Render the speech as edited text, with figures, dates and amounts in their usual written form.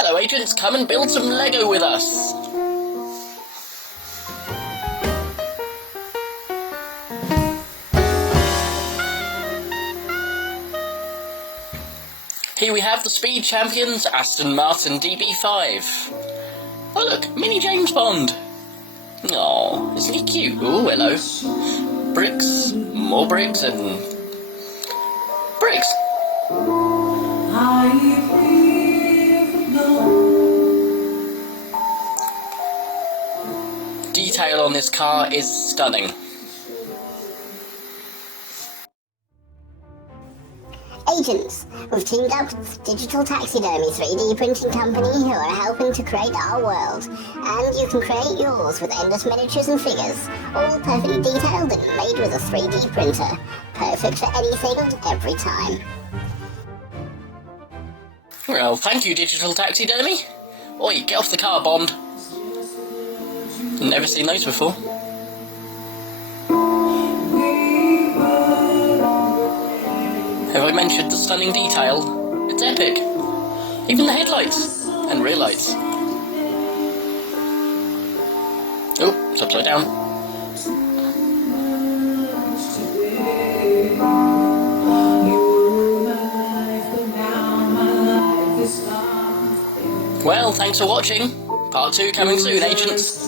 Hello agents, come and build some Lego with us! Here we have the speed champions, Aston Martin DB5. Oh look, mini James Bond! Aww, isn't he cute? Oh, hello. Bricks, more bricks and... bricks! Detail on this car is stunning. Agents, we've teamed up with Digital Taxidermy 3D printing company who are helping to create our world. And you can create yours with endless miniatures and figures, all perfectly detailed and made with a 3D printer. Perfect for anything, every time. Well, thank you, Digital Taxidermy. Oi, get off the car, Bond. Never seen those before. Have I mentioned the stunning detail? It's epic. Even the headlights and rear lights. Oh, it's upside down. Well, thanks for watching. Part 2 coming soon, agents.